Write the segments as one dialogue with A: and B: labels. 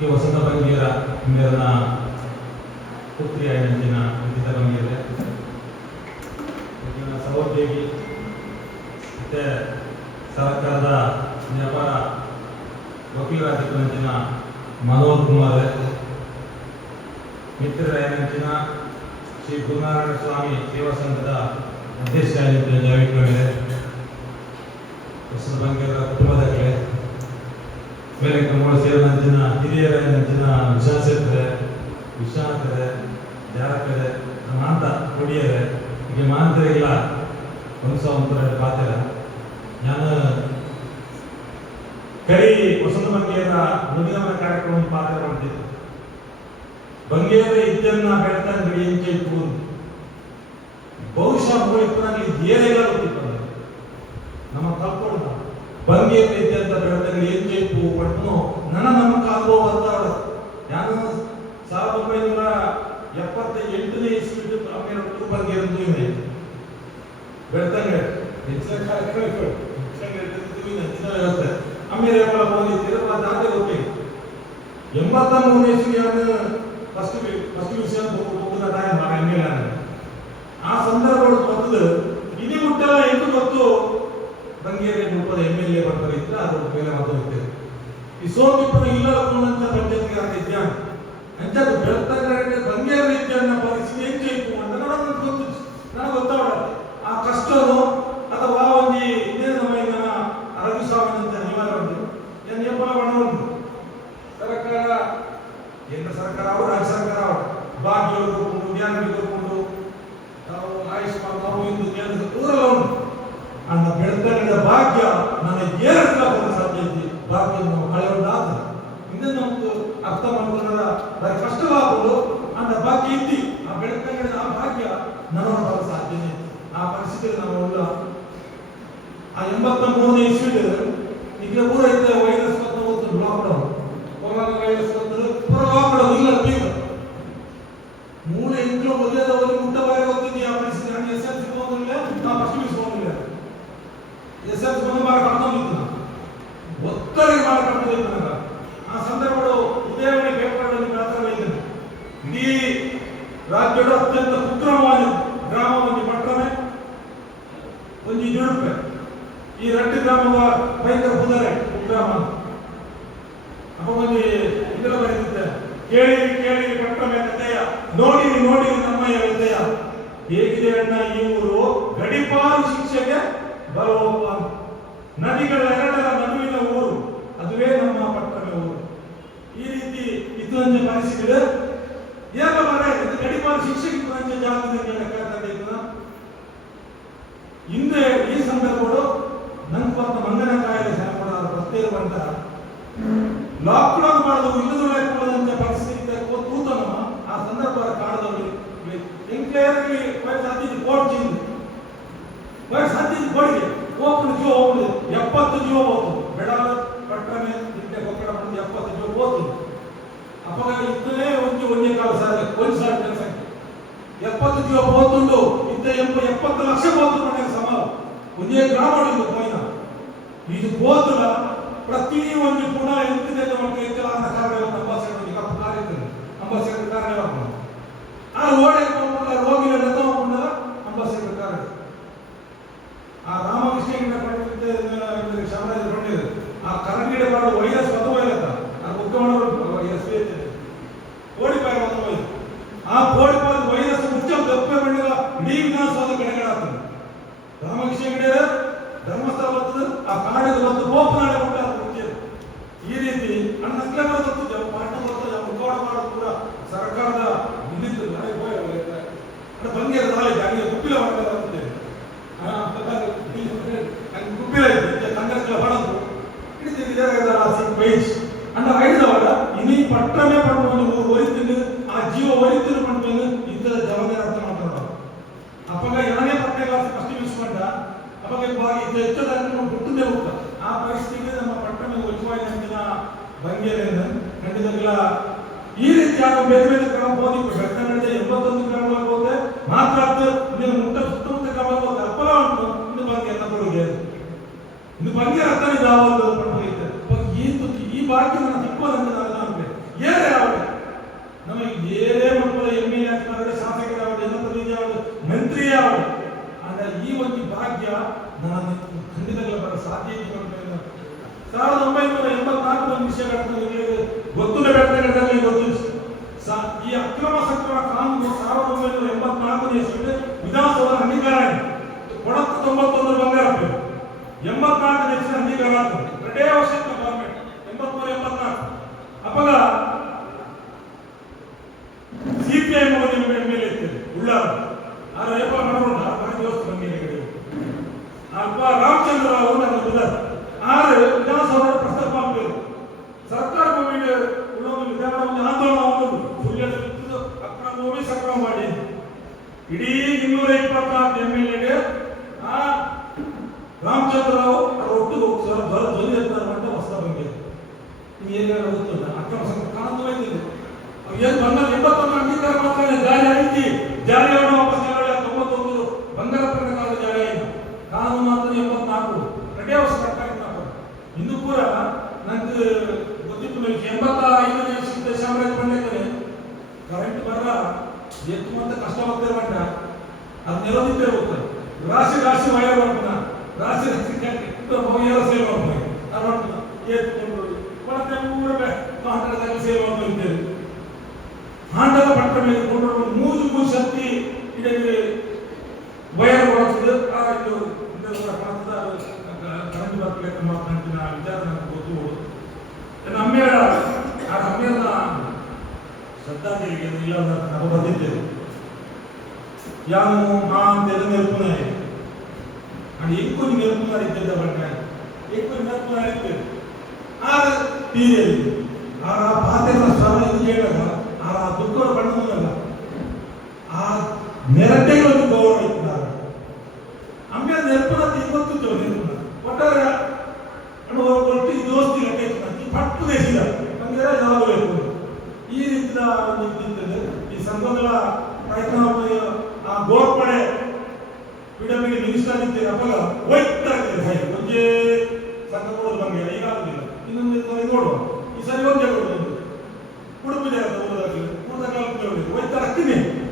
A: K ವಸಂತ ಬಂಗೇರ ಇಂದಿರನ ಪುತ್ರಿ ಆಯ್ನಂಚಿನ ವಿಜಿತ ಬಂಗೇರೆ ಸಹೋದ್ಯೋಗಿ ಮತ್ತೆ ಸರ್ಕಾರದ ವ್ಯಾಪಾರ ವಕೀಲರಾಗಿದ್ದಂಚಿನ ಮನೋಹರ್ ಕುಮಾರ್ ಮಿತ್ರರಾಯನಂಚಿನ ಶ್ರೀ ಗುರುನಾರಾಯಣ ಸ್ವಾಮಿ ಸೇವಾ ಸಂಘದ ಅಧ್ಯಕ್ಷರಾಗಿದ್ದ ಜಾವಿಕಗಳೇ ವಸಂತ ಬಂಗೇರ ಕುಟುಂಬದಗಳೇ ಮೇಲೆ ಸೇರಿದ ಜನ ಹಿರಿಯರ ವಿಶ್ವಾಸ ವಿಶ್ವಾಸಕರೆ ವಿಶ್ವಾಸಕರೆ ಜಾರಕರೆ ಮಾಂತ ಕೊಡಿಯರೆ ಹೀಗೆ ಮಾಂತರಿಲ್ಲ ಒಂದು ಒಂಥರ ಪಾತ್ರ ನಾನು ಕರಿ ವಸಂತ ಬಂಗೇರ ಮುಗಿದವನ ಕಾರ್ಯಕ್ರಮ ಪಾತ್ರ ಮಾಡ್ತಿದ್ದೆ ಬಂಗೇರ ಇದ್ದನ್ನ ಬೆಳೆತಂಗಡಿ ಎಂಚೆ ಕೂರು ಬಹುಶಃ ಹೋಯ್ತು ಏನೆಲ್ಲ ಗೊತ್ತಿತ್ತು ಬಂಗೇರ ಅಂತ ಬೆಳೆತಂಗಡಿ ಏನ್ ಬೇಕು ಪಟ್ನು, ನನ್ನ ನಮ್ಮ ಕಾಲೋ ಅಂತ ನಾನು ಸಾವಿರದ ಒಂಬೈನೂರ ಎಪ್ಪತ್ತ ಎಂಟನೇ ಇಸ್ವಿ ಆಮೇಲೆ ಬಂಗೇರ ಇವೆ ಬೆಳ್ತಂಗೆ ಹೆಚ್ಚಿನ ಕಾರ್ಯಕ್ರಮ ವ್ಯವಸ್ಥೆ ಆಮೇಲೆ ಯಾವಾಗ ಬಂದಿದ್ದೀರ ಅದಾದ್ರೆ ಗೊತ್ತಿಲ್ಲ ಎಂಬತ್ತ ಮೂರನೇ ಇಸ್ವಿ ನಾನು ಫಸ್ಟ್ ಫಸ್ಟ್ ವಿಷಯ ಎಮ್ಮೆಲ್ ಆ ಸಂದರ್ಭಗಳು ಬಂದದ್ದು ಇನಿ ಮುಟ್ಟೆಲ್ಲ ಎಂಟು ಗೊತ್ತು ಬಂಗೇರಿ ರೂಪದ ಎಂ ಎಲ್ ಎ ಬರ್ತಾರೆ ಇದ್ರೆ ಅದ್ರ ಮೇಲೆ ಮಾತಾಡ್ತೇವೆ ಈ ಸೋಮಿಪ್ಪನ ಇಲ್ಲ ಅಂತ ಪಂಚಾಯತ್ಗೆ ಅಂತ ಇದ್ಯಾನ ಅಂಚದು ಬೆಳ್ತಂಗಡಿ ಬಂಗೇರಿ ಇದ್ಯನ್ನ ಪರಿಸ್ಥಿತಿ ಹೆಚ್ಚು ಇತ್ತು ಅಂತ ನನಗೆ ಗೊತ್ತು ನನಗೆ ಗೊತ್ತಾಡ ಆ ಕಷ್ಟನು ಅಥವಾ ಒಂದು ಇನ್ನೇನು ನಮ್ಮ ಈಗ ಅರವಿ ಸ್ವಾಮಿ ಅಂತ ನಿವಾರ ಉಂಟು ಏನು ಎಪ್ಪಲ ಬಣ ಉಂಟು ಸರ್ಕಾರ ಕೇಂದ್ರ ಸರ್ಕಾರ ಅವರು ರಾಜ್ಯ ಸರ್ಕಾರ ಅವರು ಭಾಗ್ಯ ಕೊಟ್ಟು ಜ್ಞಾನ ಕೊಟ್ಟು ನಾವು ಆಯುಷ್ಮಾನ್ ನಾವು ಇಂದು ಕೇಂದ್ರ ಊರೆಲ್ಲ ಉಂಟು ಅಂದ ಬೆಳ್ತಂಗಡಿಯ ಭಾಗ್ಯ ನನಗೆ ಏರಲ್ಲ ಬರಲು ಸಾಧ್ಯ ಐತಿ ಭಾಗ್ಯ ನಾವು ಕಳೆಯೊಂದಾದ ಇನ್ನು ನಮ್ದು ಅರ್ಥ ಮಾಡ್ಕೊಂಡ್ರ ಬರೀ ಕಷ್ಟವಾಗಲು ಅಂದ ಭಾಗ್ಯ ಇದ್ದಿ ಆ ಬೆಳ್ತಂಗಡಿಯ ಆ ಭಾಗ್ಯ ನನಗೆ ಬರಲು ಸಾಧ್ಯನೇ ಆ ಪರಿಸ್ಥಿತಿ ನಾವು ಇಲ್ಲ ಆ ಎಂಬತ್ತ ಮೂರನೇ ಇಸ್ವಿಡ್ ಈಗ ಊರ ಇದ್ದ ವೈರಸ್ ಬಂದು ಒಂದು ಲಾಕ್ಡೌನ್ ಕೊರೋನಾ ವೈರಸ್ ಬಂದ್ರೆ ಪೂರ ಲಾಕ್ಡೌನ್ ಇಲ್ಲ ಈಗ ಮೂಲ ಇಂట్లో ಮೊದಲೇದವರಿಗೆ ಮುಟ್ಟ ಬಾರಿ ಗೊತ್ತಿದೆ ಆ ಪರಿಸ್ಥಿತಿ ನಾನು ಎಸ್ ಎಲ್ ಸಿ ಹೋಗಿಲ್ಲ ನಾ ಫಸ್ಟ್ ಪಿ ಹೋಗಿಲ್ಲ ಎಸ್ ಎಲ್ ಸಿ ಬಂದು ಮಾರ ಕರ್ಕೊಂಡಿದ್ದು ನಾನು ಒತ್ತಡ ಮಾರ ಕರ್ಕೊಂಡಿದ್ದು ನನಗೆ ಆ ಸಂದರ್ಭಗಳು ಉದಯವಾಣಿ ಪೇಪರ್ಗಳಲ್ಲಿ ಮಾತ್ರ ಇದ್ದೇನೆ ಇಡೀ ರಾಜ್ಯದ ಅತ್ಯಂತ ಉತ್ತಮವಾದ ಗ್ರಾಮ ಒಂದು ಪಟ್ಟಣ ಒಂದು ಜುಡುಪೆ ಈ ರೆಡ್ಡಿ ಗ್ರಾಮದ ಭಯಂಕರ ಕುದರೆ ಗ್ರಾಮ ಅಪ್ಪ ಒಂದು ಇದರ ಬರೆದಿದ್ದೆ ಕೇಳಿ ಕೇಳಿ ಪಟ್ಟಣ ಕಥೆಯ ನೋಡಿ ನೋಡಿ ನಮ್ಮಯ್ಯ ವಿದಯ ಹೇಗಿದೆ ಅಣ್ಣ ಈ ಊರು ಗಡಿಪಾರು ಶಿಕ್ಷೆಗೆ ಬರುವಪ್ಪ ನದಿಗಳ ಎರಡರ ನಡುವಿನ ಊರು ಅದುವೇ ನಮ್ಮ ಪಟ್ಟಣ ಊರು ಈ ರೀತಿ ಇದ್ದಂತೆ ಪರಿಸ್ಥಿತಿ ಏನ ಮರ ಇದು ಇದ್ದಂತೆ ಜಾಗದಲ್ಲಿ ಹಿಂದೆ ಈ ಸಂದರ್ಭಗಳು ನಂಗೆ ಬಂದ ಮಂಗನ ಕಾಯಿಲೆ ಪ್ರತ್ಯೇಕ ಬಂದ ಲಾಕ್ಡೌನ್ ಮಾಡೋದು ಇಲ್ಲದ ಲೆಕ್ಕದಂತ ಪರಿಸ್ಥಿತಿ ತೂತನವ ಆ ಸಂದರ್ಭ ಕಾಡದವರು ಎಂಕ್ಲೇಯರ್ಗೆ ಸಾಧ್ಯತೆ ಕೋರ್ಚಿಂದು ಸಾಧ್ಯತೆ ಕೊಡಿಗೆ ಹೋಗ್ಬಿಡು, ಜೀವ ಹೋಗ್ಬಿಡು. ಎಪ್ಪತ್ತು ಜೀವ ಹೋಗ್ತು ಬೆಡ ಪಟ್ಟಣೆ ಕೊಕ್ಕಡ ಬಂದು ಎಪ್ಪತ್ತು ಜೀವ ಹೋಗ್ತು ಅಪಘಾತ ಇದ್ದಲೇ ಒಂದು ಕಾಲ ಸಾಲ ಒಂದು ಸಾವಿರ ಜನಸಂಖ್ಯೆ ಎಪ್ಪತ್ತು ಜೀವ ಹೋಗ್ತುಂಡು ಇಂತ ಎಂಬ ಎಪ್ಪತ್ತು ಲಕ್ಷ ಹೋಗ್ತು ಮನೆಯ ಸಮ ಒಂದೇ ಗ್ರಾಮ ಪೋಯಿನ ಇದು ಬೋತುಲ ಪ್ರತಿ ಒಂದು ಗುಣ ಎಂತಿದೆ ಅಂತ ಕಾರಣ ಅಂಬಾಸಿಡರ್ ಕಪ್ಪು ಕಾರ್ಯಕ್ರಮ ಅಂಬಾಸಿಡರ್ ಕಾರಣ ಆ ಓಡೆ ರೋಗಿಗಳ ರಥ ಹೋಗ್ಕೊಂಡಲ್ಲ ಅಂಬಾಸಿಡರ್ ಕಾರಣ ಆ ರಾಮಕೃಷ್ಣ ಪಂಡಿತ ಚಾಮರಾಜ ಪಂಡಿತ ಆ ಕರಗಿಡ ಮಾಡುವ ವೈರಸ್ ಅದು ವೈರಸ್ ಆ ಮುಖ್ಯಮಂತ್ರಿ ಎಸ್ ಪಿ ಕೋಡಿಪಾಯ ಒಂದು ವೈರಸ್ ಆ ಕೋಡಿಪಾಯ ವೈರಸ್ ಮುಚ್ಚ ದಪ್ಪೆ ಮಾಡಿದ ಇಡೀ ವಿಧಾನಸೌಧ ಕಡೆಗಳಾಗ್ತದೆ ರಾಮಕೃಷ್ಣ ಗಿಡ ಧರ್ಮಸ್ಥಳ ಬರ್ತದೆ ಆ ಕಾಡಿದ ಒಂದು ಗೋಪನಾಳೆ ಉಂಟ ಈ ರೀತಿ ನನ್ನ ನಕ್ಲೆ ಬರ್ತದೆ ಪಾಠ ಬರ್ತದೆ ಮುಖವಾಡ ಮಾಡೋದು ಕೂಡ ಸರ್ಕಾರದ ನಿಂದಿತ್ತು ನನಗೆ ಭಯ ಆಗುತ್ತೆ. ಅಂದ್ರೆ ಬಂಗೇರ ನಾಳೆ ಹಂಗೆ ಗುಪ್ಪಿಲ ಮಾಡ್ತಾರೆ ಗುಪ್ಪಿಲ ಇತ್ತು ಕಾಂಗ್ರೆಸ್ ಹೊಡದು ಹಿಡಿದಿದ್ದ ಸಿಕ್ ವೈಸ್ ಅಂಡ ಐದವರ ಇನಿ ಪಟ್ಟಣೆ ಪಡುವನು ಈ ಅಕ್ರಮ ಸಕ್ರಮ ಕಾನೂನು ಸಾವಿರದ ಒಂಬೈನೂರ ಎಂಬತ್ನಾಲ್ಕನೇ ಇಸ್ವಿಯಲ್ಲಿ ವಿಧಾನಸೌಧ ಅಂಗೀಕಾರ ಆಯಿತು ಒಣತ್ತು ತೊಂಬತ್ತೊಂದರ ಬಂಗಾರ ಎಂಬತ್ನಾಲ್ಕನೇ ಅಂಗೀಕಾರ ಆಯಿತು ಎರಡೇ ವರ್ಷ ಬಂದ ಎಂಬತ್ತೊಂದು ಅಂಗೀಕಾರ ಮಾತ್ರ ಜಾರಿ ಆಯ್ತಿ ಜಾರಿ ಅವನು ವಾಪಸ್ ಹೇಳಿ ತೊಂಬತ್ತೊಂದು ಬಂಗಾರ ಕಾಲದ ಜಾರಿ ಆಯಿತು ಕಾನೂನು ಮಾತ್ರ ಎಂಬತ್ನಾಲ್ಕು. ಪ್ರತಿ ವರ್ಷ ಸರ್ಕಾರ ಇಂದು ಕೂಡ ನಂಗೆ ಗೊತ್ತಿತ್ತು ನನಗೆ ಎಂಬತ್ತ ಐದನೇ ವರ್ಷದ ಚಾಮರಾಜ ಬಂದಿದ್ದಾರೆ ಕರೆಂಟ್ ಬರ ಎತ್ತು ಮತ್ತೆ ಕಷ್ಟವಾಗ್ತಾರೆ ಮಟ್ಟ. ಅದು ನಿರೋಧಿತೇ ಹೋಗ್ತಾರೆ ರಾಶಿ ರಾಶಿ ಮಳೆ ಮಾಡ್ತಾನ ರಾಶಿ ರಾಶಿ ಮೌಲ್ಯದ ಸೇವೆ ಮಾಡ್ತಾರೆ ಅದು ಮಾಡ್ತಾನ ಎತ್ಕೊಂಡು ಮತ್ತೆ ಊರ ಮಾತಾಡದಾಗ ಸೇವೆ ತಮಿಳು ಗುಂಡ್ರು ಮೂಜು ಶಕ್ತಿ ಇದಕ್ಕೆ ವಯರ್ ಬರುತ್ತದೆ ಆ ಇದು ಹಣದ ಕರೆಂಟ್ ಬರಬೇಕು ಮಾತನಾಡಿದ ವಿಚಾರ ನನಗೆ ಗೊತ್ತು ನಮ್ಮೇಳ ಆ ನಮ್ಮೇಳನ ಶ್ರದ್ಧಾಂಜಲಿಗೆ ಇಲ್ಲ ನಾನು ಬಂದಿದ್ದೆ ಯಾನು ಮಾ ಅಂತೆಲ್ಲ ನಿರ್ಪುಣೆ ಅಂಡ್ ಇಂಕೊಂದು ನಿರ್ಪುಣ ಇದ್ದಿದ್ದ ಬಳಿಕ ಇಂಕೊಂದು ನಿರ್ಪುಣ ಇರ್ತೇವೆ ಆಗ ತೀರಿಯಲ್ಲಿ ಆ ಪಾತ್ರದ ಸ್ವರ ಇದು ಆ ದುಃಖವನ್ನು ಪಡೆದಲ್ಲ ಆ ನೆರಟೆಗಳನ್ನು ಗೌರವ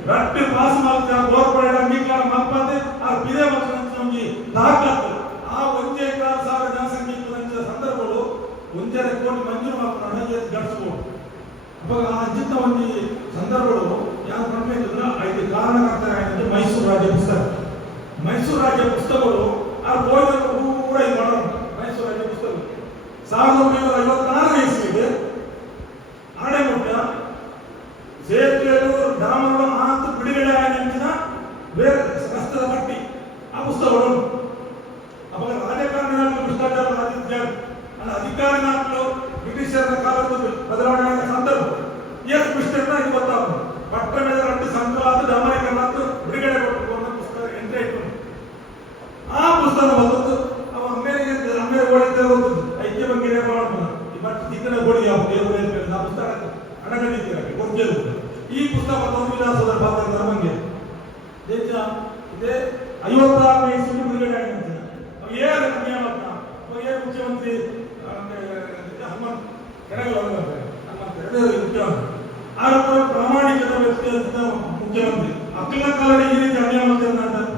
A: ರಟ್ಟು ಪಾಸ್ ಮಾಡ್ತಾ ಗೋರ್ಪಡೆ ಅಂಗೀಕಾರ ಮಾಡ್ಪಾದೆ ಆ ಬಿದೆ ಮಕ್ಕಳ ನಮಗೆ ದಾಖಲಾತು ಆ ಒಂದೇ ಕಾಲು ಸಾವಿರ ಜನಸಂಖ್ಯೆ ಇದ್ದಂಥ ಸಂದರ್ಭಗಳು ಒಂದೆರಡು ಕೋಟಿ ಮಂಜೂರು ಮಾಡ್ತಾರೆ ಹಣ ಗಡಿಸ್ಬೋದು ಅವಾಗ ಆ ಅಂಚಿನ ಒಂದು ಸಂದರ್ಭಗಳು ಯಾವ ಕಡಿಮೆ ಇದ್ದಿದ್ರೆ ಐದು ಕಾರಣಕರ್ತರ ಆಯ್ತು ಮೈಸೂರು ರಾಜ್ಯ ಪುಸ್ತಕ ಮೈಸೂರು ರಾಜ್ಯ ಪುಸ್ತಕಗಳು ಆ ಗೋಲ್ಡ್ ಕೂಡ ಇದು ಮಾಡೋಣ ಮೈಸೂರು ರಾಜ್ಯ ಪುಸ್ತಕ ಸಾವಿರದ ಒಂಬೈನೂರ ಐವತ್ತಾರನೇ ಇಸ್ವಿಗೆ ಆಣೆಮುಟ್ಟ ಸೇತುವೆಗಳು ಡಾಮಗಳು ಆಂತು ಬಿಡುಗಡೆ ಆಗಿನ ಬೇರೆ ರಸ್ತೆದ ಪಟ್ಟಿ ಆ ಪುಸ್ತಕಗಳು ಅವಾಗ ರಾಜಕಾರಣಿಗಳು ಭ್ರಷ್ಟಾಚಾರ ರಾಜ್ಯ ಅಧಿಕಾರಿಗಳು ಬ್ರಿಟಿಷರ ಕಾಲದ ಬದಲಾವಣೆ ಆದ ಸಂದರ್ಭ ಎಷ್ಟು ಮಿಸ್ಟೇಕ್ನ ಇದು ಗೊತ್ತಾಗ್ತದೆ ಪಟ್ಟಣದ ರಟ್ಟು ಸಂಕಲಾದ ಡಾಮರೀಕರಣ ಬಿಡುಗಡೆ ಕೊಟ್ಟು ಅನ್ನೋ ಪುಸ್ತಕ ಎಂಟ್ರಿ ಇಟ್ಟು ಆ ಪುಸ್ತಕ ಬಂದದ್ದು ಅವ ಅಮ್ಮೇರಿಗೆ ಅಮ್ಮೆ ಓಡಿದ್ದೆ ಬಂದದ್ದು ಐಕ್ಯ ಬಗ್ಗೆ ಮಾಡ್ಬೋದು ಬಟ್ ದಿಕ್ಕನ ಗೋಡಿ ಯಾವ ದೇವರು ಹೇಳ್ಬೇಕು ಆ ಪುಸ್ತಕ ಹಣಗಟ್ಟಿದ್ದೀರ ಗೊತ್ತಿಲ್ಲ ಈ ಪುಸ್ತಕ ಸಂವಿಧಾನದ ಭಾಗ ಧರ್ಮಂಗೆ ದೇಶ ಇದೇ ಐವತ್ತಾರನೇ ಇಸ್ವಿ ಬಿಡುಗಡೆ ಆಗಿರುತ್ತೆ ಅವ ಏನು ನಿಯಮ ಅವ ಏನು ಮುಖ್ಯಮಂತ್ರಿ ಹನುಮಂತ್ ಕೆಳಗೆ ಹನುಮಂತ ಹನುಮಂತ ಮುಖ್ಯಮಂತ್ರಿ ಆಗ ಕೂಡ ಪ್ರಾಮಾಣಿಕದ ವ್ಯಕ್ತಿ ಅಂತ ಮುಖ್ಯಮಂತ್ರಿ ಅಖಿಲ ಕಾಲದ ಈ ರೀತಿ ಅನ್ಯಾಯ ಮಾಡ್ತಾರೆ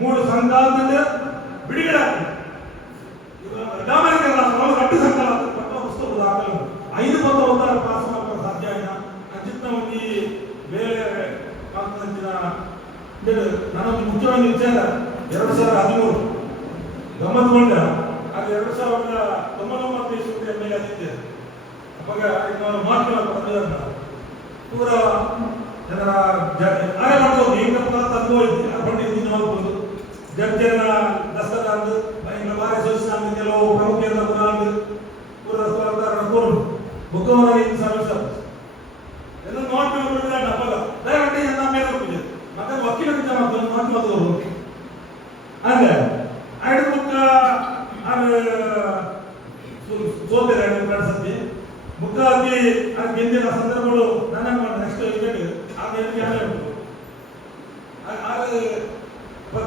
A: ಮೂರು ಸಂಘಾಲದಲ್ಲಿ ಬಿಡುಗಡೆ ಆಗ್ತದೆ ಡಾಮರೀಕರಣ ಅವರು ಗಟ್ಟಿ ಸಂಕಲ ಪುಸ್ತಕ ದಾಖಲೆ ಐದು ಪದ ಒಂದಾರ ಪಾಸ್ ಮಾಡಲು ಸಾಧ್ಯ ಇಲ್ಲ ಅಂಚಿನ ಒಂದು ಬೇರೆ ಮಾತನಾಡಿನ ನಾನೊಂದು ಮುಖ್ಯವಾಗಿ ವಿಚಾರ ಎರಡು ಸಾವಿರದ ಹದಿಮೂರು. ಗಮ್ಮತ್ಕೊಂಡ ಆಗ ಎರಡು ಸಾವಿರದ ತೊಂಬತ್ತೊಂಬತ್ತು ಇಸ್ವಿ ಎಂ ಎಲ್ ಆಗಿದ್ದೆ ಅವಾಗ ಮಾತ್ರ ಮಾತುಗಳ ಪೂರ ಜನರ ಆಗ ಮಾಡೋದು ಹೆಂಗಪ್ಪ ತಂದು ಹೋಯ್ತು ಅಕೊಂಡಿದ್ದು ನಾವು ಬಂದು ಜಡ್ಜನ ದಸ್ತದಾರ್ದು ಭಯಂಕರ ಬಾರಿ ಸೋಸಿನ ಕೆಲವು ಪ್ರಮುಖರ ಗುಣಾಂದು ಪೂರ ಸರ್ಕಾರ ಕೋರು ಬುಕ್ಕವನ ಸರ್ವಿಸ್ ಎಲ್ಲ ನೋಟ್ ಮಾಡ್ಬಿಟ್ಟಿದ್ದ ಅವಾಗ ದಯವಿಟ್ಟು ನನ್ನ ಮೇಲೆ ಹೋಗ್ತಿದ್ದೆ ಮತ್ತೆ ವಕೀಲ ಬಿದ್ದ ಮಕ್ಕಳು ನೋಟ್ ಮಾಡೋದು ಹಂಗ ಐದು ಬುಕ್ಕ ಅದು ಸೋತಿರ ಎರಡು ಸತಿ ಬುಕ್ಕ ಹಾಕಿ ಗೆದ್ದಿನ ಸಂದರ್ಭಗಳು ನನ್ನ ನೆಕ್ಸ್ಟ್ ಇವೆಂಟ್ ಆಗ ಏನು ಯಾರೇ ಉಂಟು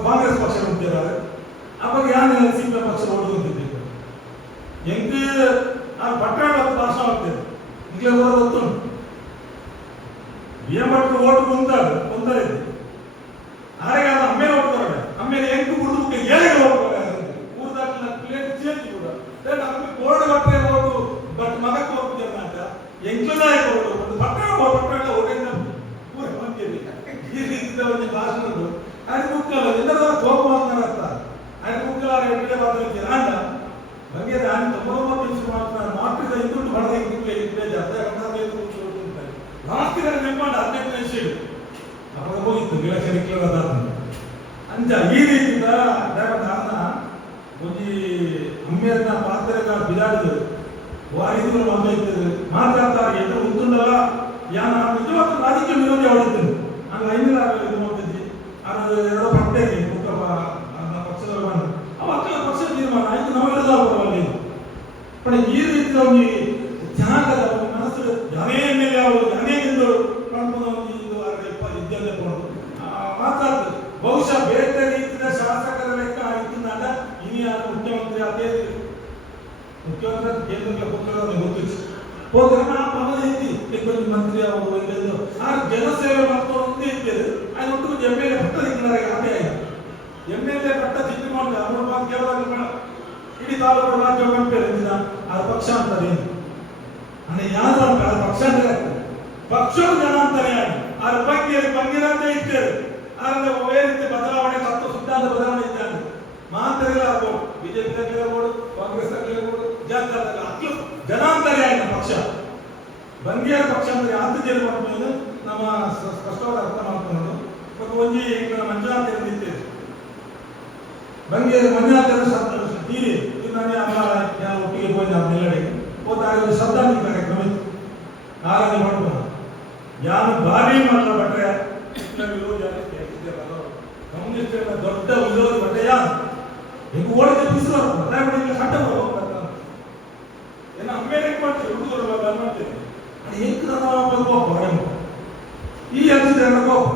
A: ಕಾಂಗ್ರೆಸ್ ಪಕ್ಷ ಉಂಟಿದ್ದಾರೆ ಅವಾಗ ಯಾರು ಸಿಪಿಎಂ ಪಕ್ಷ ಓಡುತ್ತಿದ್ದೆ ಹೆಂಗೆ ನಾನು ಪಟ್ಟಣ ಭಾಷಣ ಆಗ್ತೇನೆ ಈಗಲೇ ಹೋದ ಗೊತ್ತುಂಟು ಏನ್ ಮಾಡ್ತಾರೆ ಓಟ್ ಕುಂತಾರೆ ಕುಂತಾರೆ ಆರೆಗೆ ಅದು ಅಮ್ಮೇಲೆ ಹೋಗ್ತಾರೆ ಅಮ್ಮೇಲೆ ಹೆಂಗ್ ಕುಡಿದು ಏಳಿಗೆ ಹೋಗ್ಬೇಕಾದ್ರೆ ಊರ್ದಾಗಿನ ಪ್ಲೇಟ್ ಚೇಂಜ್ ಕೂಡ ದಟ್ ಅಮ್ಮೆ ಬೋರ್ಡ್ ಬಟ್ಟೆ ಹೋಗು ಬಟ್ ಮಗಕ್ಕೆ ಹೋಗ್ತಿದ್ದೆ ಅಂತ ಎಂಕ್ಲದಾಯ ಹೋಗು ಒಂದು ಪಟ್ಟಣ ಪಟ್ಟಣ ಹೋಗಿಂದ ಪೂರ ಬಂದಿರಿ ಈ ರೀತಿಯ ಒಂದು ಭಾಷಣ ಇಕ್ಲದ ಅಂತ ಈ ರೀತಿಯಿಂದ ಅನ್ನ ಒಂಜಿ ಅಮ್ಮೇರ್ನ ಪಾತ್ರೆಗ ಬಿದಾಡಿದ್ರು. ವಾರಿದ್ರು ಅಮ್ಮ ಇರ್ತದೆ ಮಾತಾಡ್ತಾರೆ ಎದುರು ಉಂಟುಂಡಲ್ಲ ಯಾನ ನಿಜವಾದ ರಾಜಕೀಯ ವಿರೋಧಿ ಅವಳಿದ್ದೇನೆ ನಾನು ಐನೂರ ಇದು ಮಾಡ್ತಿದ್ದಿ ಅದು ಎರಡೋ ಪಟ್ಟೆಗೆ ಮುಖ ಪಕ್ಷದ ಬಂದು ಅವ ಅಕ್ಕಲ ಪಕ್ಷ ತೀರ್ಮಾನ ಆಯ್ತು ನಾವೆಲ್ಲ पण ಈ ರೀತಿ ಜನಾಂಗದ ಮನಸ್ಸು ಜನೇ ಮೇಲೆ ಅವರು ಜನೇ ಎಂದು ಕಳ್ಕೊಂಡು ಒಂದು ಇದು ಅರ್ಧ ಇಪ್ಪತ್ತು ಇದ್ದಲ್ಲಿ ತಗೊಂಡು ಮಾತಾಡ್ತು ಬಹುಶಃ ಬೇರೆ ರೀತಿಯ ಶಾಸಕರ ಲೆಕ್ಕ ಆಯ್ತು ನಾಡ ಇನಿ ಯಾರು ಮುಖ್ಯಮಂತ್ರಿ ಅದೇ ಹೋಗ್ತಿರೋದು ಗೊತ್ತಿತ್ತು ಹೋದ್ರೆ ನಾ ಪದ ಐತಿ ಇಬ್ಬರು ಮಂತ್ರಿ ಅವರು ಇಲ್ಲದ್ದು ಆ, ಜನಸೇವೆ ಮತ್ತು ಒಂದೇ ಇದ್ದೇವೆ ಅದು ಒಟ್ಟು ಎಂ ಎಲ್ ಎ ಪಟ್ಟ ತಿಂಗಳಾಗ ಅದೇ ಆಯ್ತು ಎಂ ಎಲ್ ಎ ಪಟ್ಟ ತಿಂದು ಮಾಡಿ ಅವ್ರ ಮಾತು ಮೇಡಮ್ ಇಡೀ ತಾಲೂಕು ರಾಜ್ಯ ಪಂಪಿರ ಅದು ಪಕ್ಷ ಅಂತಾರೆ ಅಂದ್ರೆ ಯಾರು ಆ ಪಕ್ಷ ಅಂದ್ರೆ ಜನ ಅಂತಾರೆ ಅದ್ರ ಬಗ್ಗೆ ಬಂಗಿರಂತೆ ಇದ್ದೇವೆ ಆದ್ರೆ ಒಳ್ಳೆ ರೀತಿ ಬದಲಾವಣೆ ತತ್ವ ಸಿದ್ಧಾಂತ ಬದಲಾವಣೆ ಇದ್ದಾನೆ ಮಾತ್ರ ಬಿಜೆಪಿ ಕಾಂಗ್ರೆಸ್ ಆಗಿರ್ಬೋದು ಜಾತ್ರೆ ಅಕ್ಕಲು ಜನಾಂತರ ಆಯ್ತು ಪಕ್ಷ. ಬಂಗಿಯರ ಪಕ್ಷ ಅಂದ್ರೆ ಯಾವ್ದು ಜನ ಮಾಡ್ಬೋದು ನಮ್ಮ ಸ್ಪಷ್ಟವಾದ ಅರ್ಥ ಮಾಡ್ಕೊಂಡು ಮತ್ತು ಒಂಜಿ ಮಂಜುನಾಥ ನಿಂತಿದೆ ಮಂಜುನಾಥರ ಶಬ್ದ ತೀರಿ ನಾನು ಅಮ್ಮ ನಾನು ಒಟ್ಟಿಗೆ ಹೋಗಿ ನಾವು ನೆಲ್ಲಡೆಗೆ ಹೋದಾಗ ಒಂದು ಶ್ರದ್ಧಾಂಜಲಿ ಕಾರ್ಯಕ್ರಮ ಇತ್ತು ಆರಾಧನೆ ಯಾರು ಭಾರಿ ಮಾಡಲ ಬಟ್ರೆ ವಿರೋಧ ದೊಡ್ಡ ವಿರೋಧ ಬಟ್ಟೆ ಯಾರು? ಹೆಂಗ್ ಓಡಿದ ಬಿಸಿಲು ಬದಲಾವಣೆ ಹಠ ಏನು ಅಮೇರಿಕ ಮಾಡ್ತೀವಿ ಹುಡುಗರು ಬಂದ್ ಮಾಡ್ತೀವಿ ಅದು ಹೆಂಗ್ ನಾವು ಕೋಪ ಹೊರಗೆ ಈ ಹಂಚಿದ ಕೋಪ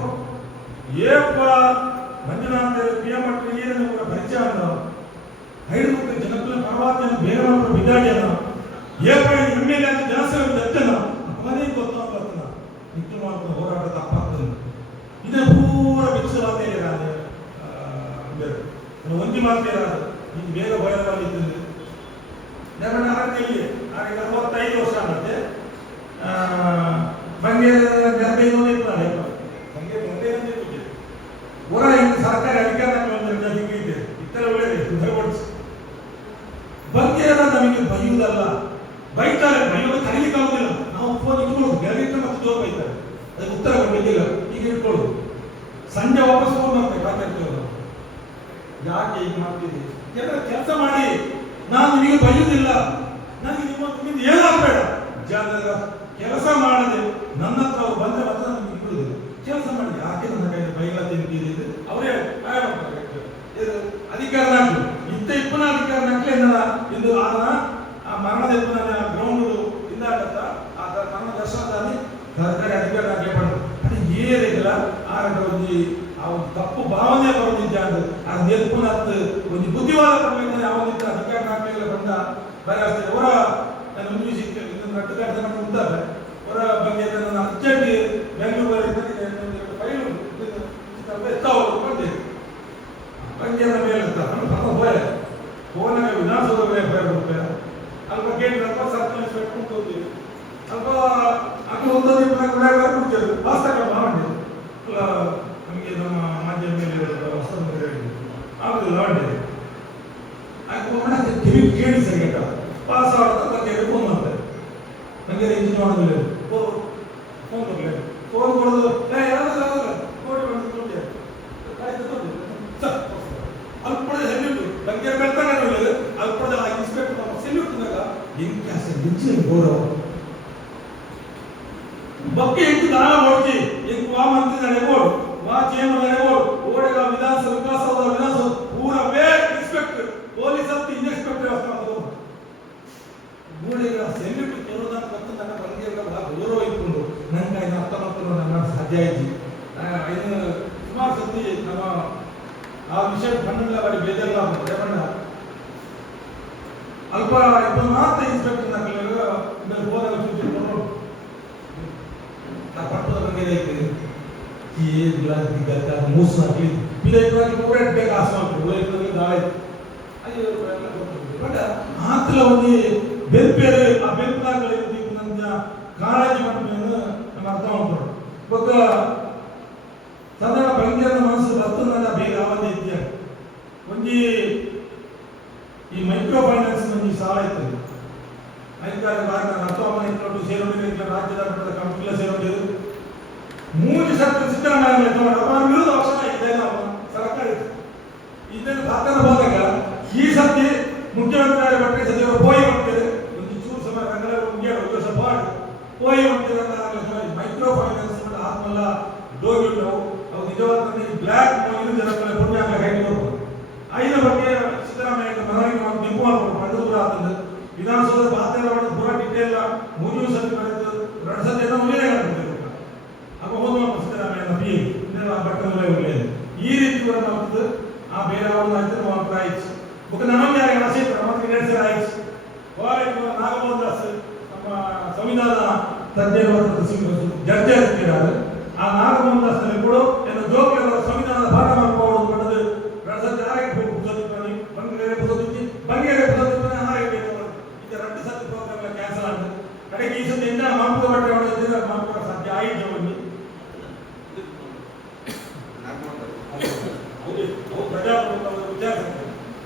A: ಏಪ್ಪ ಮಂಜುನಾಥ ಪಿಎಂ ಏನು ಪರಿಚಯ ಅನ್ನೋ ಐದು ಜನಕ್ಕೂ ಪರವಾದ ಬೇರೆ ಮಾಡ್ಕೊಂಡು ಬಿದ್ದಾಡಿಯನ್ನ ಏಪ್ಪ ಎಂ ಎಲ್ ಎ ಜನಸೇವೆ ದತ್ತನ ಅವನೇ ಗೊತ್ತಾಗ್ತದ ನಿತ್ಯ ಮಾಡ್ಕೊಂಡು ಹೋರಾಟ ತಪ್ಪಾಗ್ತದೆ ಇದೇ ಪೂರ ಬಿಚ್ಚಲಾದ ಒಂಜಿ ಮಾತೇ ಈಗ ಬೇಗ ಬಯಲಾಗಿದ್ದೇನೆ ನೆರಣ ಇಲ್ಲಿ ಆಗ ಅರವತ್ತೈದು ವರ್ಷ ಆಗುತ್ತೆ ಬಂಗೆ ಹದಿನೈದು ಒಂದೇ ಹೊರ ಹಿಂಗೆ ಸರ್ಕಾರಿ ಅಧಿಕಾರ ಹಿಂಗೆ ಇದೆ ಇತರ ಒಳ್ಳೆಯದು ಭಯಪಡಿಸಿ ಬಗ್ಗೆ ನಮಗೆ ಬೈಯುವುದಲ್ಲ ಬೈತಾರೆ ಬೈಯೋದು ಕರೀಲಿಕ್ಕೆ ಆಗುದಿಲ್ಲ ನಾವು ಫೋನ್ ಇಟ್ಕೊಳ್ಳೋದು ಗೆಲಗಿಟ್ಟು ಮತ್ತೆ ಜೋರ್ ಬೈತಾರೆ ಅದಕ್ಕೆ ಉತ್ತರ ಕೊಡಲಿಕ್ಕಿಲ್ಲ ಈಗ ಇಟ್ಕೊಳ್ಳೋದು ಸಂಜೆ ವಾಪಸ್ ಫೋನ್ ಮಾಡ್ತಾರೆ ಮಾತಾಡ್ತೀವಿ ಯಾಕೆ ಈಗ ಮಾಡ್ತೀರಿ ಎಲ್ಲ ಕೆಲಸ ಮಾಡಿ ನಾನು ನಿಮಗೆ ಬೈಯುವುದಿಲ್ಲ ನನಗೆ ನಿಮ್ಮ ನಿಮ್ಮಿಂದ ಏನಾಗಬೇಡ ಜನರ ಕೆಲಸ ಮಾಡದೆ ನನ್ನ ಹತ್ರ ಅವ್ರು ಬಂದ್ರೆ ಮಾತ್ರ ನನಗೆ ಬಿಡುವುದಿಲ್ಲ ಕೆಲಸ ಮಾಡಿ ಯಾಕೆ ನನ್ನ ಕೈಯಲ್ಲಿ ಬೈಲ ತಿಂತೀರಿ ಇದು ಅವರೇ ಸಹಾಯ ಮಾಡ್ತಾರೆ ಇದು ಅಧಿಕಾರ ನಾಕು ಇಂಥ ಇಪ್ಪನ ಅಧಿಕಾರ ನಾಕ್ಲೆ ಎಂದಲ್ಲ ಇಂದು ಆದ ಆ ಮರಣದ ಇಪ್ಪನ ಗ್ರೌಂಡ್ ಇಂದಾಡತ್ತ ಆ ದ- ಮರಣ ದರ್ಶನದಲ್ಲಿ ಸರ್ಕಾರಿ ಅಧಿಕಾರ ನಾಕ್ಲೆ ಪಡೆದು ಅದು ಒಂದು ಆ ಒಂದು ತಪ್ಪು ಭಾವನೆ ಬರೋದಿದ್ದೆ ಅದು. ಆ ನೆಲ್ಪುನ ಒಂದು ಬುದ್ಧಿವಾದ ಕೊಡ್ಬೇಕಂದ್ರೆ ಅವನಿಂದ ಅಧಿಕಾರ ಹಾಕಲಿಲ್ಲ ಬಂದ ಬರಸ್ತದೆ ಅವರ ನನ್ನ ಮ್ಯೂಸಿಕ್ ಕಾರ್ಯಕ್ರಮ ಇದ್ದಾರೆ ಅವರ ಬಗ್ಗೆ ನನ್ನ ಅರ್ಜೆಂಟ್ ಬೆಂಗಳೂರಲ್ಲಿ ಫೈಲ್ ಎತ್ತವರು ಬಂದೆ ಬಂಜರ ಮೇಲೆ ಇರ್ತಾರೆ ನಮ್ಮ ಹೋಯ ಹೋದಾಗ ವಿಧಾನಸೌಧ ಮೇಲೆ ಭಯ ರೂಪಾಯಿ ಅಲ್ಪ ಬಗ್ಗೆ ಅಲ್ಪ ಸರ್ಕಾರ ಸ್ವಲ್ಪ ಅಲ್ಪ ಅಕ್ಕ ಹೋಗ್ತದೆ ಕೂಡ ಬರ್ಬಿಡ್ತೇವೆ ವಾಸ್ತವ ಮಾಡಿ ಅಲ್ಲ ನಮಗೆ ನಮ್ಮ ಮಾಧ್ಯಮ ಮೇಲೆ ಹೊಸ ಆಗುದಿಲ್ಲ ಮಾಡಿ ಆಗ ಕಿವಿ ಕೇಳಿ ಸರಿ ಪಾಸ್ ಆಗುತ್ತೆ ಬಗ್ಗೆ ಫೋನ್ ಮಾಡ್ತಾರೆ. ನನಗೆ ಇಂಜಿನ್ ಮಾಡೋದಿಲ್ಲ ಫೋನ್ ಫೋನ್ ಫೋನ್ ಕೊಡೋದು ಯಾವ್ದು ಯಾವ್ದು ನೋಡಿ ಬಂದು ನೋಡಿ ಆಯ್ತು ಇನ್ಸ್ಪೆಕ್ಟರ್ ಸೆಲ್ಯೂಟ್ ಗೌರವ ಬಗ್ಗೆ ಎಂಟು ದಾನ ಓಡ್ತಿ ಎಂಟು ವಾ ಮಂತ್ರಿ ನಡೆಬೋಡು ವಾ ಚೇಂಬರ್ ನಡೆಬೋಡು ಓಡೆಗ ವಿಧಾನಸಭೆ ವಿಕಾಸದ ವಿಧಾನಸಭೆ ಪೂರ ವೇ ಇನ್ಸ್ಪೆಕ್ಟರ್ ಪೊಲೀಸ್ ಅಂತ ಇನ್ಸ್ಪೆಕ್ಟರ್ ವ್ಯವಸ್ಥೆ ಮಾಡೋದು ಮೂಳೆಗಳ ಸೆಲ್ಯೂಟ್ ಕೆಲವು ಮತ್ತು ನನ್ನ ಬಗ್ಗೆ ಬಹಳ ಗೌರವ ಇಟ್ಕೊಂಡು ನನ್ನ ಕೈನ ಅರ್ಥ ಮಾಡ್ಕೊಂಡು ನನ್ನ ಸಾಧ್ಯ ಆಯ್ತು ಇನ್ನು ಸುಮಾರು ಸತಿ ನಮ್ಮ ಆ ವಿಷಯ ಕಣ್ಣಿಲ್ಲ ಬರೀ ಬೇಜಾರ ರೇವಣ್ಣ ಅಲ್ಪ ಇಬ್ಬರು ಮಾತ್ರ ಇನ್ಸ್ಪೆಕ್ಟರ್ ನಕಲಿಲ್ಲ ಮೇಲೆ ಹೋದಾಗ ಸೂಚನೆ ಕೊಡೋರು ನಾ ಪಟ್ಟದ ಬಗ್ಗೆ ಐತೆ ಈ ಗ್ಲಾಸ್ ದಿಗ್ಗತ್ತ ಮೂಸ್ ಹಾಕಿ ಬಿಲೈಕ್ರಾಗಿ ಕೂಡ ಬೇಕು ಆಸೆ ಬಟ್ ಆತಲ ಒಂದು ಬೆಲ್ಪೇರು ಆ ಬೆಲ್ಪನಾಗಲಿ ನನ್ನ ಕಾಳಜಿ ಮಾಡ್ಕೊಂಡು ನಮ್ಮ ಅರ್ಥ ಮಾಡ್ಕೊಂಡು ಬೊಕ್ಕ ಸಾಧಾರಣ ಭಯಂಕರ ಮನಸ್ಸು ರತ್ತನ ಬೇಗ ಅವಧಿ ಇದ್ದೆ ಒಂಜಿ ಈ ಮೈಕ್ರೋ ಫೈನಾನ್ಸ್ ಒಂಜಿ ಸಾಲ ಐದು ಐದಾರು ಬಾರಿ ನಾನು ಹತ್ತೊಂಬತ್ತು ಇಟ್ಕೊಂಡು ಸೇರೋದಿಲ್ಲ ರಾಜ್ಯದ ಮಟ್ಟದ ಕಂಪ್ನಿಲ ಸೇರೋದು ಮೂರು ಸತ್ತು ಸಿದ್ದರಾಮಯ್ಯ ಅವರ ವಿರೋಧ ಪಕ್ಷದ ಇದೆಲ್ಲ ಸರ್ಕಾರ ಇದನ್ನು ಸರ್ಕಾರ ಹೋದಾಗ ಈ ಸತಿ ಮುಖ್ಯಮಂತ್ರಿ ಬಗ್ಗೆ ಸಚಿವರು ಪೋಯಿ ಮಾಡ್ತಾರೆ ಒಂದು ಚೂರು ಸಮಯ ರಂಗನಾಥ ಮುಗಿಯ ಉದ್ದೇಶ ಮಾಡಿ ಪೋಯಿ ಮಾಡ್ತಾರೆ ಮೈಕ್ರೋ ಫೈನಾನ್ಸ್ ಆತ್ಮಲ್ಲ ಡೋಗಿಲ್ ನಾವು ಅವು ನಿಜವಾದ ಬ್ಲ್ಯಾಕ್ ಮೋಗಿನ ಜನ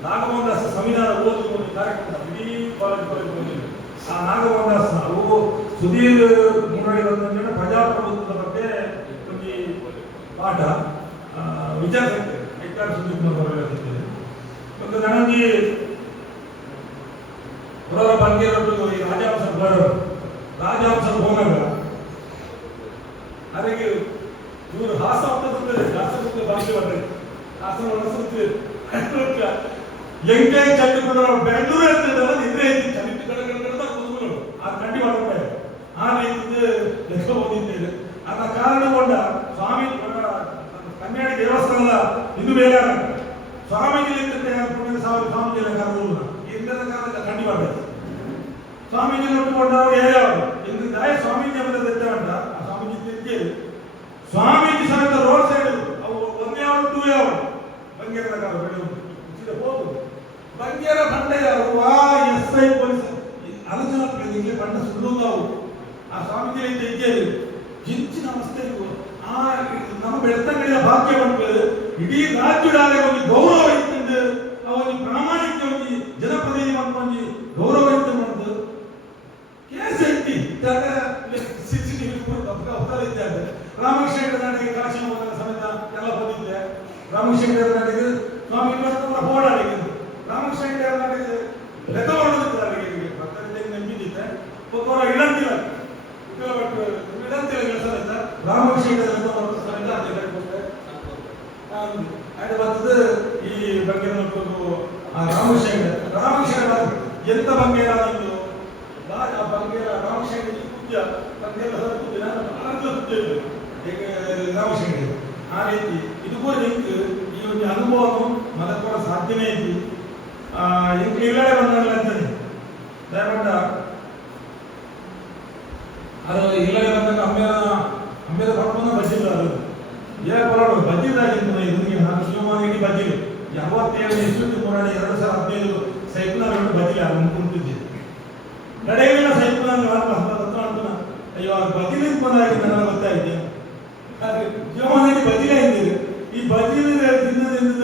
A: ನಾಗಮೋಹನ್ ದಾಸ್ ಸಂವಿಧಾನ ಓದುವ ಒಂದು ಕಾರ್ಯಕ್ರಮ ಇಡೀ ಕಾಲೇಜ್ ಬಂದಿದೆ ಆ ನಾಗಮೋಹನ್ ದಾಸ್ ನಾವು ಸುಧೀರ್ ಮುನ್ನಡೆ ಬಂದ ಪ್ರಜಾಪ್ರಭುತ್ವದ ಬಗ್ಗೆ ಒಂದು ಪಾಠ ವಿಚಾರ ಐತಾರು ಹೇಳ್ತಿದ್ದೇನೆ ಮತ್ತು ನನಗೆ ಹೊರ ಬಂದಿರೋದು ಈ ರಾಜಹಂಸ ಬರೋರು ರಾಜಹಂಸ ಹೋದಾಗ ಅದಕ್ಕೆ ಇವರು ಹಾಸ ಹಾಸನ ಭಾಷೆ ಹಾಸನ ಒಳಸುತ್ತೆ ಎಂಟೇ ಕೂಡ ಬೆಂಗಳೂರು ಇರ್ತದಲ್ಲ ನಿದ್ರೆ ಐತಿ ಚಂಡಿ ಕಡೆ ಕುದುಗಳು ಆ ಕಂಡಿ ಮಾಡ್ತಾರೆ ಆ ರೀತಿ ಲೆಕ್ಕ ಓದಿದ್ದೇವೆ ಅದ ಕಾರಣಗೊಂಡ ಸ್ವಾಮಿ ಕನ್ನಡ ದೇವಸ್ಥಾನದ ಇದು ಬೇರೆ. ಸ್ವಾಮೀಜಿ ಪುಣ್ಯ ಸಾವಿರ ಸ್ವಾಮೀಜಿ ಕಾರಣ ಇಂದಿನ ಕಾಲದ ಕಂಡಿ ಮಾಡಬೇಕು. ಸ್ವಾಮೀಜಿ ನೋಡಿಕೊಂಡವರು ಯಾರ್ಯಾರು ದಾಯ ಸ್ವಾಮೀಜಿ ಅಂತ ತೆತ್ತವಂಟ ಆ ಸ್ವಾಮೀಜಿ ತಿರುಗಿ ಸ್ವಾಮೀಜಿ ಸಮೇತ ರೋಡ್ ಸೈಡ್ ಅವು ಒಂದೇ ಅವರು ಟೂ ಯಾವ ಬಂಗೇರ ಕಾಲ ಹೋಗುದು ಬಂಗೇರ ಬಂಡೆ ಅವರು ಆ ಎಸ್ ಐ ಪೊಲೀಸ್. ಆಲೋಚನಾ ಪ್ರಜೆಗೆ ಬಣ್ಣ ಸುಳ್ಳು ಆ ಸ್ವಾಮೀಜಿ ಇದ್ದೇವೆ ಜಿಂಚಿನ ನಮಸ್ತೆ ಆ, ನಮ್ಮ ಬೆಳ್ತಂಗಡಿಯ ಭಾಗ್ಯ ಬಂದು ಇಡೀ ರಾಜ್ಯದಾಗೆ ಒಂದು ಗೌರವ ಇತ್ತಂದು ಅವನಿಗೆ ಪ್ರಾಮಾಣಿಕ ಒಂದು ಜನಪ್ರತಿನಿಧಿ ಮಾಡ್ಕೊಂಡು ಗೌರವ ಇತ್ತು ಮಾಡ್ದು ಕೇಸ್ ಐತಿ. ಸಿಸಿಟಿವಿ ಇದ್ದಾರೆ ರಾಮಕೃಷ್ಣ ನಾಡಿಗೆ ಕಾಶಿ ಸಮೇತ ಎಲ್ಲ ಬಂದಿದ್ದೆ. ರಾಮಕೃಷ್ಣ ನಾಡಿಗೆ ಸ್ವಾಮಿ ಇವತ್ತು ಹೋರಾಡಿದ್ರು ರಾಮಕೃಷ್ಣ ನಾಡಿಗೆ ಲೆಕ್ಕ ಹೊರಡಿದ್ದಾರೆ ನಂಬಿದ್ದಿದ್ದೆ ಒಬ್ಬರ ಇಳಂತಿಲ್ಲ ಇಳಂತಿಲ್ಲ ಸಮೇತ ರಾಮಕೃಷ್ಣ ಲೆಕ್ಕ ಹೊರಡಿದ ಸಮೇತ ಅದೇ ಕೊಟ್ಟೆ ಅದು ಬರ್ತದೆ ಈ ಬಗ್ಗೆ ನೋಡ್ಕೊಂಡು ಆ ರಾಮಕೃಷ್ಣ ರಾಮಕೃಷ್ಣ ಎಂತ ಬಗ್ಗೆ ಏನಾದ್ರು ರಾಜ ಬಂಗೇರ ರಾಮಶೇಖರ ಪೂಜ್ಯ ಬಂಗೇರ ಪೂಜ್ಯ ಅನಂತ ಪೂಜ್ಯ ರಾಮಶೇಖರ ಆ ರೀತಿ ಇದು ಕೂಡ ಈ ಒಂದು ಅನುಭವನು ಕೂಡ ಸಾಧ್ಯನೇ ಐತಿ ಇಂಕ ಇಲ್ಲಡೆ ಬಂದಲ್ಲ ಅಂತ ದಯಮಾಡ ಅದು ಇಲ್ಲಡೆ ಬಂದಾಗ ಅಮ್ಮೇರ ಅಮ್ಮೇರ ಕೊಟ್ಟು ಬಜ್ಜಿಲ್ಲ ಅದು. ಏ ಬರೋಣ ಬಜ್ಜಿದಾಗಿತ್ತು ಇದಕ್ಕೆ ನಾನು ಶಿವಮೊಗ್ಗ ಬಜ್ಜಿಗೆ. ಯಾವತ್ತೇಳು ಪುರಾಣ ಎರಡು ಸಾವಿರ ಹದಿನೈದು ಸೈಕಲ್ రెండు ಬಜ್ಜಿಲ್ಲ ಅದು ಮುಂಕುಂತಿದ್ದೆ ನಡೆಯಲಿಲ್ಲ ಸೈಕಲ್ ಅಂತ ಹತ್ರ ಅಂತಾನ. ಅಯ್ಯೋ ಅದು ಬಜ್ಜಿಲಿ ಬಂದಾಗಿ ನನಗೆ ಗೊತ್ತಾಯ್ತು. ಜೀವಮಾನಕ್ಕೆ ಬಜ್ಜಿಲೇ ಇದ್ದೀರಿ ಈ ಬಜ್ಜಿಲಿ ತಿನ್ನದಿಂದ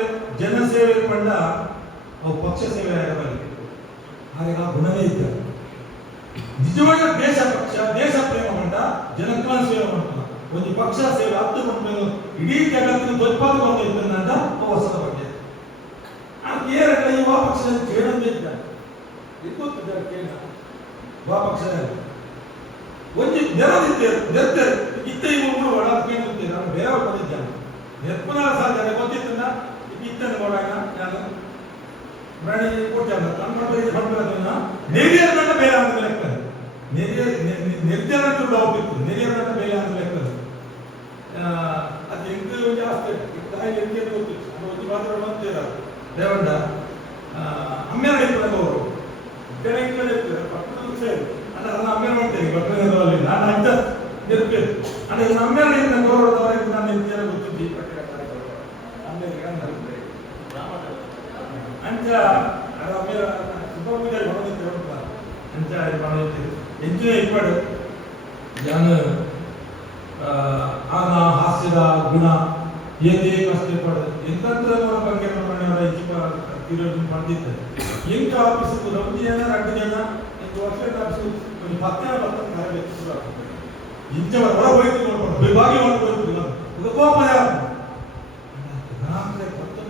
A: ಸೇವೆ ಪಂಡ ಅವು ಪಕ್ಷ ಸೇವೆ ಆಗಬಲ್ಲ ಹಾಗೆ ಆ ಗುಣವೇ ಇದ್ದ. ನಿಜವಾದ ದೇಶ ಪಕ್ಷ, ದೇಶ ಪ್ರೇಮ ಮಂಡ ಜನಕ್ಕಾನ ಸೇವೆ ಮಾಡ್ತಾನ ಒಂದು ಪಕ್ಷ ಸೇವೆ ಹತ್ತು ಕೊಂಡು ಇಡೀ ಜಗತ್ತಿನ ದೊಡ್ಡಪಾದ ಬಂದಿದ್ದಂತ ಹೊಸದ ಬಗ್ಗೆ. ಆ ಕೇರಳ ಯುವ ಪಕ್ಷದ ಕೇಳಂದಿದ್ದ ಗೊತ್ತಿದ್ದಾರೆ ಕೇಳ ಯುವ ಪಕ್ಷದಲ್ಲಿ ಒಂದು ನೆರವಿದ್ದೆ ನೆರ್ತೇವೆ ಇತ್ತೆ ಇವರು ಒಳ ಕೇಳುತ್ತೆ ನಾನು ಬೇರೆ ಬಂದಿದ್ದಾನೆ ನೆರ್ಪುನ ಸಾಧ್ಯ ಗೊತ್ತಿತ್ತನ್ನ ಇತ್ತನ್ನು ಕೊಡಾಗ ನಾನು ಪ್ರಾಣಿ ಕೊಟ್ಟಾಗ ತನ್ನ ಮಾಡ್ಬೇಕನ್ನ ನೆರಿಯರ್ ನನ್ನ ಬೇರೆ ಅಂತ ಲೆಕ್ಕ ನೆರಿಯ ನಿರ್ಧಾರ ಡೌಟ್ ಇತ್ತು ನೆರಿಯರ್ ನನ್ನ ಬೇರೆ ಅಂತ ಲೆಕ್ಕ ಅದು ಎಂಟು ಜಾಸ್ತಿ ತಾಯಿ ಎಂಟು ಗೊತ್ತಿತ್ತು. ಅದು ಒಂದು ಮಾತ್ರ ಬಂತೀರ ದೇವಂಡ ಅಮ್ಮೇರ ಇರ್ತಾರೆ ಅವರು. ಬೆಳಗ್ಗೆ ಇರ್ತಾರೆ ಪಕ್ಕದ ಸೇರಿ. ಅಣ್ಣ ಅದನ್ನ ಅಮ್ಮೇರ ಮಾಡ್ತೇನೆ ಪಕ್ಕದಲ್ಲಿ ನಾನು ಅಂತ ನಿರ್ಪೇ ಅಂದ್ರೆ ಇದನ್ನ ಅಮ್ಮೇರ ಇದ್ದ ಗೌರವದವರೆಗೆ ನಾನು ಎಂತ ಅಂಚ ಅದು ಅಮ್ಮೇರ ಸುಬ್ರಹ್ಮಣ್ಯ ಹೊರದಿತ್ತು ಅಂತ ಮಾಡಿತ್ತು ಎಂಜಿನ ಇಪ್ಪಡು ಯಾನ ಆಗ ಹಾಸ್ಯದ ಗುಣ ಏನೇ ಕಷ್ಟಪಡ ಅವರ ಬಗ್ಗೆ ಮನೆಯವರ ಹೆಚ್ಚು ತಿರುಗಿ ಮಾಡ್ತಿದ್ದೆ ಎಂಟು ಆಫೀಸ್ ಒಂದು ಜನ ಎರಡು ಜನ ಎಂಟು ವರ್ಷ ಆಫೀಸ್ ಒಂದು ಹೋಯ್ತು ನೋಡ್ಕೊಂಡು ವಿಭಾಗಿ ಮಾಡ್ಕೊಂಡು ಕೋಪ ಯಾರು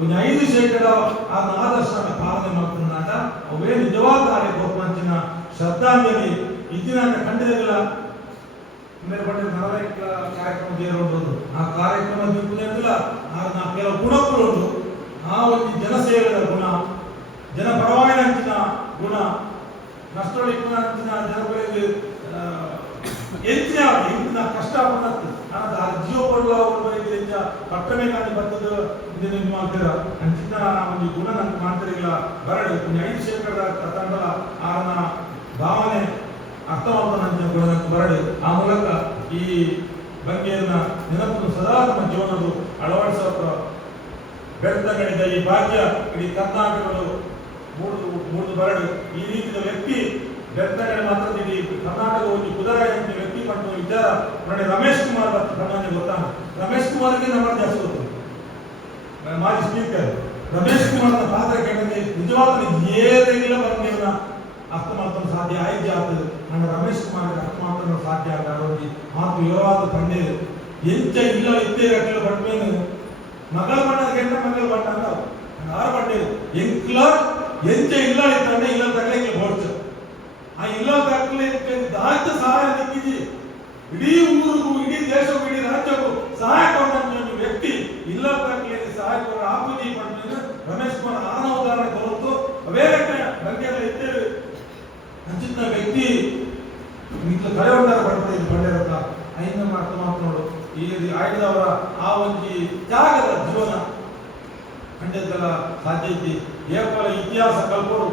A: ಒಂದು ಐದು ಶೇಕಡ ಆತನ ಆದರ್ಶನ ಪಾಲನೆ ಮಾಡ್ಕೊಂಡಾಗ ಅವೇ ನಿಜವಾದ ಆರ್ಯ ಬಹುಪಂಚಿನ ಶ್ರದ್ಧಾಂಜಲಿ ಇಂದಿನ ಖಂಡದಲ್ಲ ಮೇಲ್ಪಟ್ಟ ನಾಯಕ ಕಾರ್ಯಕ್ರಮ ಏರುಂಟು ಆ ಕಾರ್ಯಕ್ರಮ ದಿಕ್ಕುನೆಲ್ಲ ಆ ಕೆಲವು ಗುಣಕ್ಕುಳುಂಟು ಆ ಒಂದು ಜನಸೇವೆಯ ಗುಣ ಜನಪರವಾಯಿನಂಚಿನ ಗುಣ ನಷ್ಟೊಳಿಕ್ಕಿನ ಜನಗಳಿಗೆ ಹೆಚ್ಚಿನ ಇಂದಿನ ಕಷ್ಟ ಬಂದದ್ದು ನಾನು ಜೀವ ಪಡುವ ಒಂದು ಹೆಚ್ಚ ಪಟ್ಟಣೆ ನಾನು ಬರ್ತದ, ಇದನ್ನ ಇದು ಮಾಡ್ತೀರ? ಹಂಚಿನ ಒಂದು ಗುಣ ನಂಗೆ ಮಾಡ್ತಿರಲಿಲ್ಲ ಬರಡು ಒಂದು ಐದು ಶೇಕಡ ತಂಡ ಆರನ ಭಾವನೆ ಅರ್ಥವಾದ ಗುಣ ಆ ಮೂಲಕ ಈ ಬಂಗೆಯನ್ನ ನೆನಪನ್ನು ಸದಾ ನಮ್ಮ ಜೀವನದ ಅಳವಡಿಸೋಕೆ ಬೆಳ್ತಗಣಿದ ಈ ಭಾಗ್ಯ ಇಡೀ ಕರ್ನಾಟಕಗಳು ಮೂಡುದು ಮೂಡುದು ಬರಡು ಈ ರೀತಿಯ ವ್ಯಕ್ತಿ ಬೆಳ್ತಗಡೆ ಮಾತ್ರ ಇಡೀ ಹೋಗಿ ಕುದುರೆ ವ್ಯಕ್ತಿ ಪಟ್ಟು ವಿಚಾರ ನೋಡಿ ರಮೇಶ್ ಕುಮಾರ್ ಬರ್ತ ಸಾಮಾನ್ಯ ಗೊತ್ತಾಗ ರಮೇಶ್ ಕುಮಾರ್ಗೆ ನಮ್ಮ ಜಾಸ್ತಿ ಗೊತ್ತು ಮಾಜಿ ಸ್ಪೀಕರ್ ರಮೇಶ್ ಕುಮಾರ್ನ ಪಾತ್ರ ಕೇಳಿದ್ರೆ ನಿಜವಾದ ಏನಿಲ್ಲ ಬಂದಿಲ್ಲ ಅರ್ಥ ಮಾಡ್ಕೊಂಡು ಸಾಧ್ಯ ಆಯ್ತು ಆಗ್ತದೆ ನಾನು ರಮೇಶ್ ಕುಮಾರ್ ಅರ್ಥ ಮಾಡ್ಕೊಂಡು ಸಾಧ್ಯ ಆಗಿ ಮಾತು ವಿವರವಾದ ಪಂಡೆ ಎಂಚ ಇಲ್ಲ ಇದ್ದೇ ರಕ್ಕಲು ಪಟ್ಮೇನು ಮಗಳ ಬಣ್ಣ ಕೆಟ್ಟ ಮಗಳ ಬಣ್ಣ ಅಂತ ಆರು ಬಟ್ಟೆ ಎಂಕ್ಲ ಎಂಚ ಇಲ್ಲ ಇತ್ತಂದ್ರೆ ಇಲ್ಲ ತಗಲಿಕ್ಕೆ ಬೋಡ್ಚು ಆ ಇಲ್ಲ ತಗಲಿಕ್ಕೆ ದಾಚ ಸಹಾಯ ದಿಕ್ಕಿಜಿ ಇಡೀ ಊರಿಗೂ, ಇಡೀ ದೇಶಕ್ಕೂ, ಇಡೀ ರಾಜ್ಯಕ್ಕೂ ಸಹಾಯ ಕೊಟ್ಟಂತ ಒಂದು ವ್ಯಕ್ತಿ ಇಲ್ಲ ತಗಲಿಕ್ಕೆ ಸಹಾಯ ಕೊಡ ಆಪುಜಿ ಪಡ್ಮೇನು ರಮೇಶ್ ಕುಮಾರ್ ಆನ ಉದಾಹರಣೆ ಕೊರತು ಅವೇ ಬಗ್ಗೆ ಇದ್ದೇವೆ ವ್ಯಕ್ತಿ ಇಟ್ಲು ಕರೆ ಬರ್ತದೆ ಇದು ಬಂಡಿರತ್ತ ಐನ ಮಾತು ನೋಡು. ಈ ಆಯ್ದವರ ಆ ಒಂದು ತ್ಯಾಗದ ಜೀವನ ಖಂಡಿತಲ್ಲ ಸಾಧ್ಯ ಐತಿ. ಏಕಲ ಇತಿಹಾಸ ಕಲ್ಪರು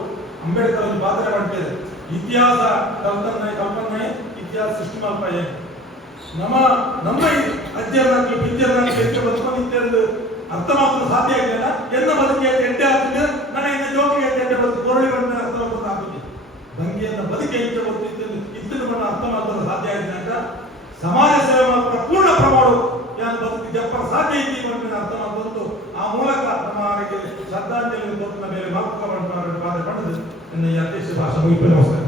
A: ಅಂಬೇಡ್ಕರ್ ಒಂದು ಪಾತ್ರ ಮಾಡ್ತಾರೆ ಇತಿಹಾಸ ಕಲ್ಪನೆ ಕಲ್ಪನೆ, ಇತಿಹಾಸ ಸೃಷ್ಟಿ ಮಾಡ್ತಾರೆ ನಮ್ಮ ನಮ್ಮ ಅಜ್ಜರಾಗ್ಲಿ ಬಿಜ್ಜರಾಗ್ಲಿ ಹೆಚ್ಚು ಎಂದು ಅರ್ಥ ಮಾತ್ರ ಸಾಧ್ಯ ಆಗಲಿಲ್ಲ. ಎನ್ನ ಬದುಕಿಯಲ್ಲಿ ಎಡ್ಡೆ ಆಗ್ತಿದೆ. ನನ್ನ ಇನ್ನ ಜೋಕಿಗೆ ಎಡ್ಡೆ ಬದುಕು ಕೊರಳಿ ಬಂದ ಅರ್ಥ ಮಾತ್ರ ಆಗ್ತಿದೆ ಬಂಗಿಯನ್ನ ಬದುಕಿ ಹೆಚ್ಚು ಗೊತ್ತಿದ್ದು ಇತ್ತಿನ ಬಣ್ಣ ಅರ್ಥ ಮಾತ್ರ ಸಾಧ್ಯ ಆಗಿದೆ ಅಂತ ಸಮಾಜ ಸೇವೆ ಮಾತ್ರ ಪೂರ್ಣ ಪ್ರಮಾಣ ಯಾರು ಬದುಕಿ ಜಪ್ಪರ ಸಾಧ್ಯ ಇದೆ ಅಂತ ಅರ್ಥ ಮಾಡ್ಕೊಂಡು ಆ ಮೂಲಕ ನಮ್ಮ ಆರೋಗ್ಯ ಶ್ರದ್ಧಾಂಜಲಿ ಮೇಲೆ ಮಾತುಕ ಪಡೆದು ನನ್ನ ಅಧ್ಯಕ್ಷ ಭಾಷೆ ಮುಗಿಪು ನಮಸ್ಕಾರ.